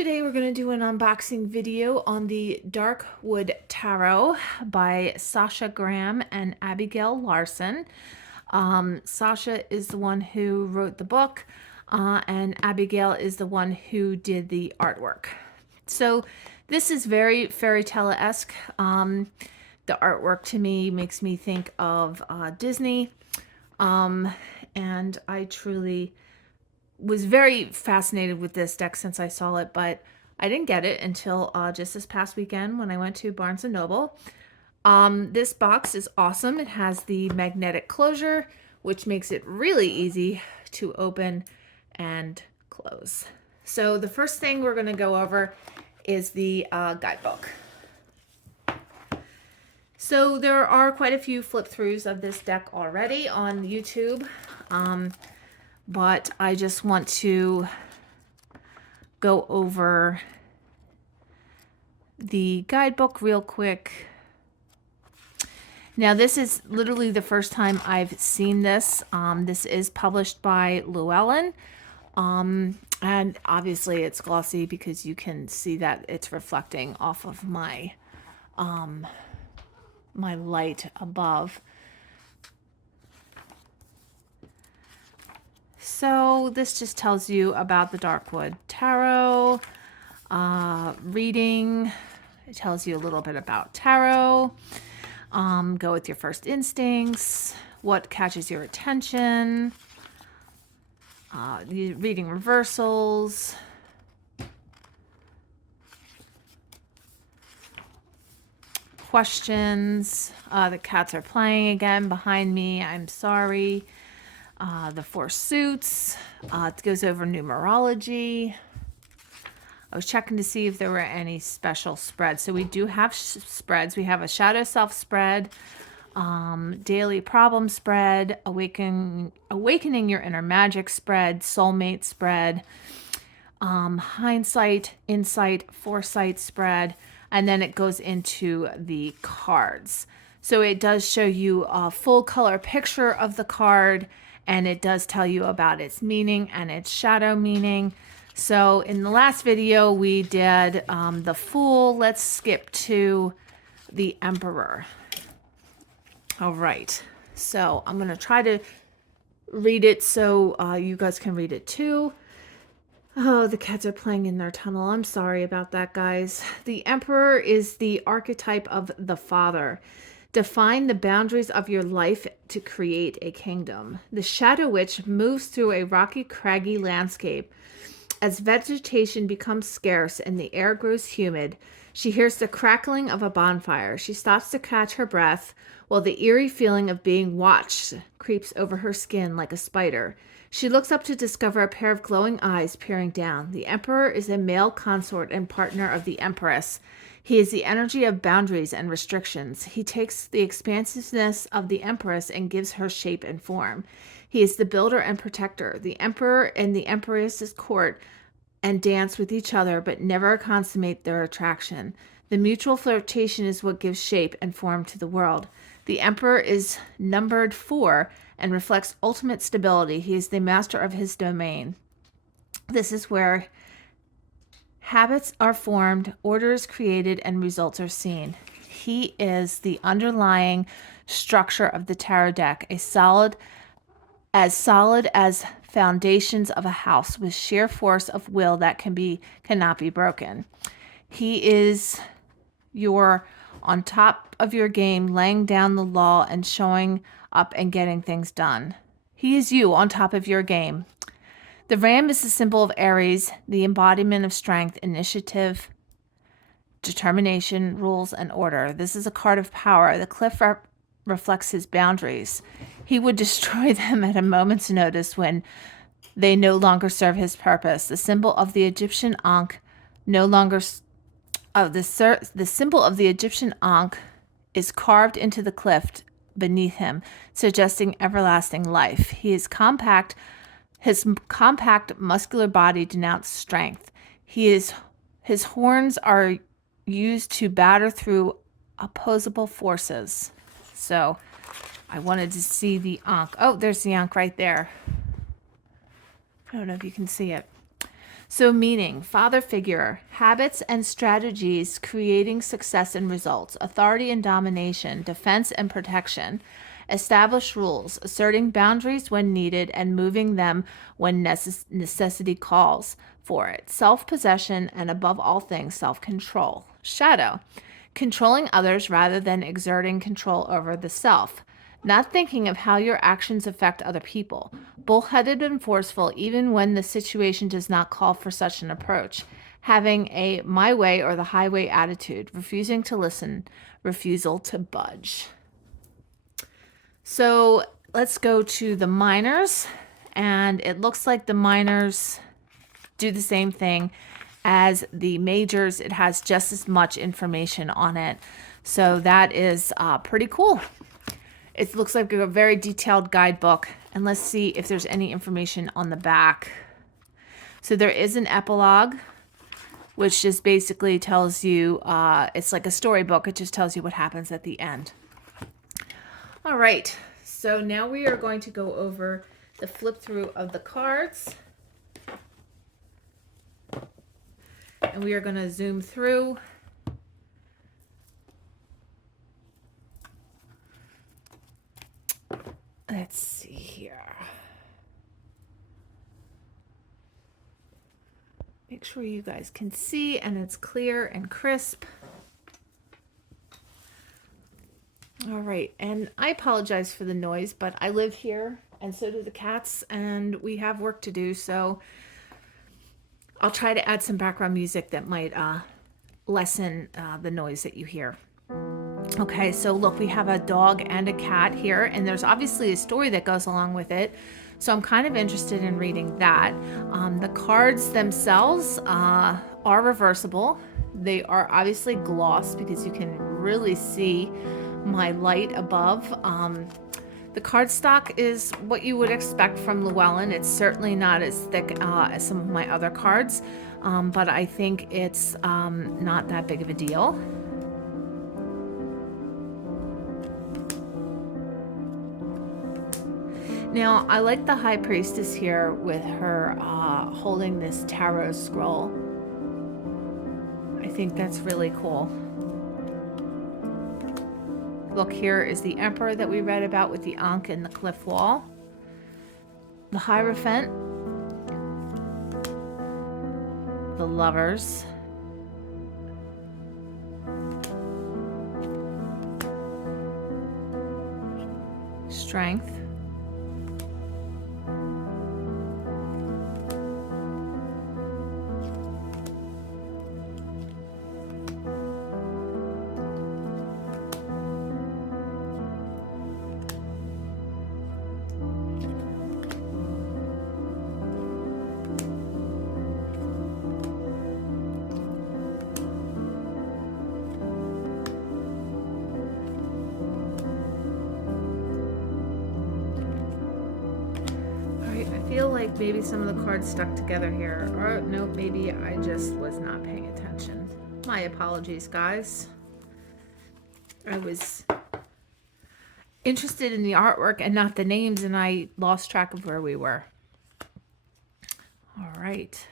Today we're going to do an unboxing video on the Darkwood Tarot by Sasha Graham and Abigail Larson. Sasha is the one who wrote the book, and Abigail is the one who did the artwork. So this is very fairy tale-esque. The artwork to me makes me think of Disney, and I truly was very fascinated with this deck since I saw it, but I didn't get it until just this past weekend when I went to Barnes & Noble. This box is awesome. It has the magnetic closure, which makes it really easy to open and close. So the first thing we're going to go over is the guidebook. So there are quite a few flip throughs of this deck already on YouTube. But I just want to go over the guidebook real quick. Now, this is literally the first time I've seen this. This is published by Llewellyn. And obviously it's glossy because you can see that it's reflecting off of my, my light above. So this just tells you about the Darkwood Tarot reading. It tells you a little bit about tarot. Go with your first instincts. What catches your attention. Reading reversals. Questions. The cats are playing again behind me. I'm sorry. The four suits. It goes over numerology. I was checking to see if there were any special spreads. So we do have spreads. We have a shadow self spread, daily problem spread, awakening your inner magic spread, soulmate spread, hindsight, insight, foresight spread, and then it goes into the cards. So it does show you a full color picture of the card, and it does tell you about its meaning and its shadow meaning. So in the last video, we did the Fool. Let's skip to the Emperor. All right. So I'm going to try to read it so you guys can read it too. Oh, the cats are playing in their tunnel. I'm sorry about that, guys. The Emperor is the archetype of the father. Define the boundaries of your life to create a kingdom. The Shadow Witch moves through a rocky, craggy landscape. As vegetation becomes scarce and the air grows humid, she hears the crackling of a bonfire. She stops to catch her breath, while the eerie feeling of being watched creeps over her skin like a spider. She looks up to discover a pair of glowing eyes peering down. The Emperor is a male consort and partner of the Empress. He is the energy of boundaries and restrictions. He takes the expansiveness of the Empress and gives her shape and form. He is the builder and protector. The Emperor and the Empress's court and dance with each other, but never consummate their attraction. The mutual flirtation is what gives shape and form to the world. The Emperor is numbered 4 and reflects ultimate stability. He is the master of his domain. This is where habits are formed, order is created, and results are seen. He is the underlying structure of the tarot deck, solid as foundations of a house, with sheer force of will that cannot be broken. He is your on top of your game, laying down the law and showing up and getting things done. He is you on top of your game. The ram is the symbol of Aries, the embodiment of strength, initiative, determination, rules, and order. This is a card of power. The cliff reflects his boundaries. He would destroy them at a moment's notice when they no longer serve his purpose. The symbol of the Egyptian Ankh the symbol of the Egyptian Ankh is carved into the cliff beneath him, suggesting everlasting life. His compact muscular body denotes strength. His horns are used to batter through opposable forces. So I wanted to see the Ankh. Oh, there's the Ankh right there. I don't know if you can see it. So, meaning, father figure, habits and strategies creating success and results, authority and domination, defense and protection, establish rules, asserting boundaries when needed and moving them when necessity calls for it, self possession, and above all things, self control. Shadow, controlling others rather than exerting control over the self. Not thinking of how your actions affect other people. Bullheaded and forceful, even when the situation does not call for such an approach. Having a my way or the highway attitude. Refusing to listen. Refusal to budge. So let's go to the minors. And it looks like the minors do the same thing as the majors. It has just as much information on it. So that is pretty cool. It looks like a very detailed guidebook. And let's see if there's any information on the back. So there is an epilogue, which just basically tells you, it's like a storybook. It just tells you what happens at the end. All right. So now we are going to go over the flip through of the cards. And we are going to zoom through. Let's see here. Make sure you guys can see and it's clear and crisp. All right, and I apologize for the noise, but I live here and so do the cats and we have work to do, so I'll try to add some background music that might lessen the noise that you hear. Okay, so look, we have a dog and a cat here, and there's obviously a story that goes along with it. So I'm kind of interested in reading that. The cards themselves are reversible. They are obviously gloss because you can really see my light above. The cardstock is what you would expect from Llewellyn. It's certainly not as thick as some of my other cards, but I think it's not that big of a deal. Now, I like the High Priestess here with her holding this tarot scroll. I think that's really cool. Look, here is the Emperor that we read about with the Ankh and the cliff wall. The Hierophant. The Lovers. Strength. I feel like maybe some of the cards stuck together here. Or no, maybe I just was not paying attention. My apologies, guys. I was interested in the artwork and not the names, and I lost track of where we were. All right.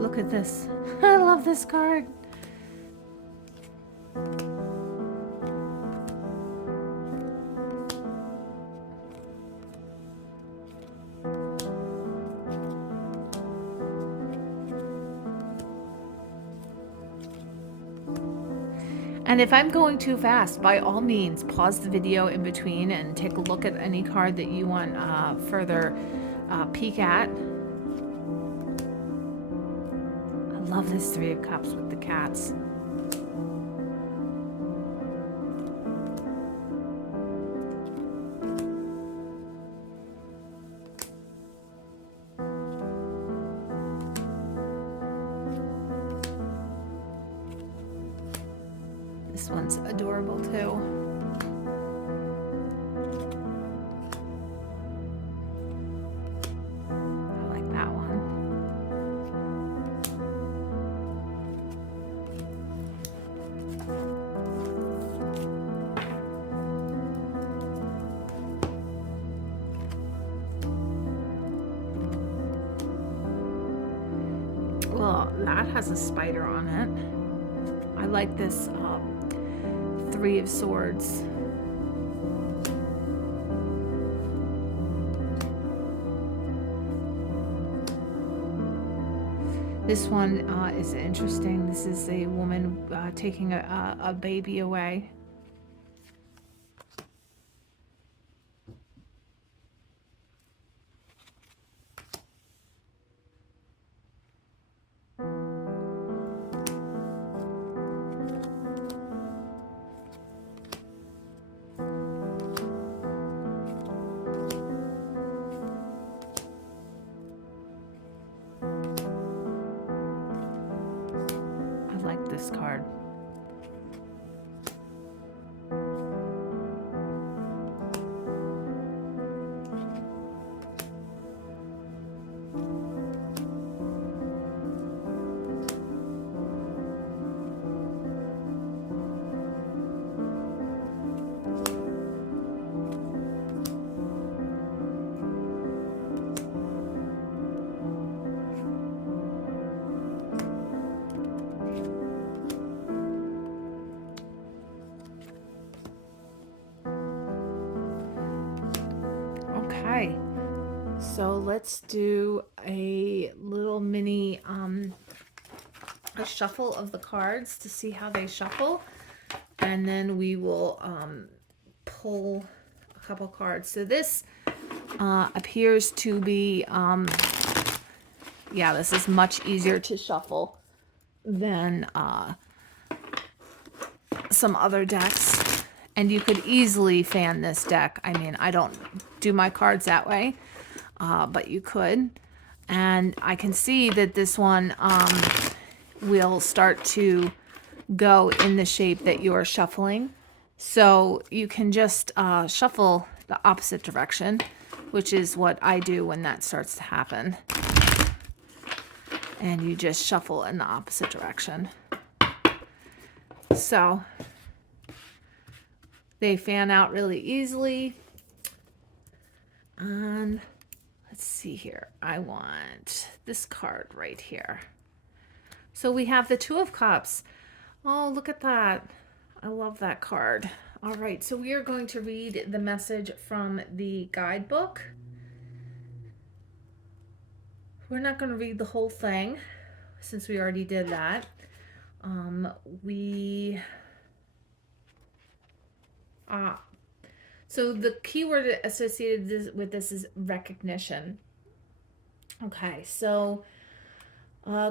Look at this. I love this card. And if I'm going too fast, by all means, pause the video in between and take a look at any card that you want further peek at. I love this Three of Cups with the cats. This one's adorable too. I like that one. that has a spider on it. I like this Three of Swords. This one is interesting. This is a woman taking a baby away. This card. Okay, so let's do a little mini a shuffle of the cards to see how they shuffle, and then we will pull a couple cards. So this appears to be yeah, this is much easier to shuffle than some other decks. And you could easily fan this deck. I mean, I don't do my cards that way, but you could. And I can see that this one will start to go in the shape that you're shuffling. So you can just shuffle the opposite direction, which is what I do when that starts to happen. And you just shuffle in the opposite direction. So they fan out really easily. And let's see here. I want this card right here. So we have the Two of Cups. Oh, look at that. I love that card. All right, so we are going to read the message from the guidebook. We're not going to read the whole thing since we already did that. So the keyword associated with this is recognition. Okay, so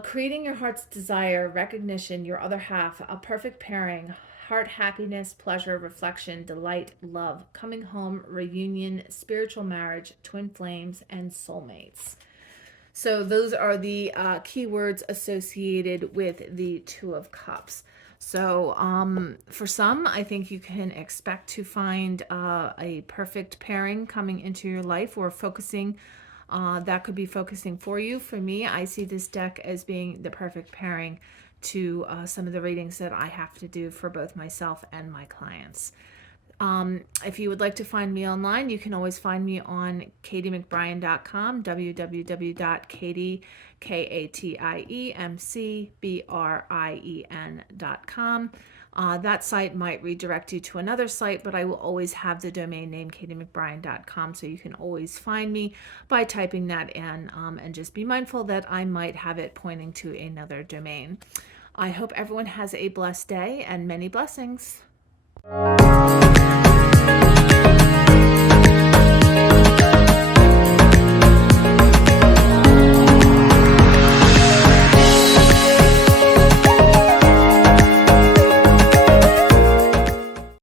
creating your heart's desire, recognition, your other half, a perfect pairing, heart happiness, pleasure, reflection, delight, love, coming home, reunion, spiritual marriage, twin flames, and soulmates. So those are the keywords associated with the Two of Cups. So for some, I think you can expect to find a perfect pairing coming into your life, or focusing. That could be focusing for you. For me, I see this deck as being the perfect pairing to some of the readings that I have to do for both myself and my clients. If you would like to find me online, you can always find me on katiemcbrien.com, www.katiemcbrien.com. That site might redirect you to another site, but I will always have the domain name katiemcbrien.com, so you can always find me by typing that in, and just be mindful that I might have it pointing to another domain. I hope everyone has a blessed day and many blessings.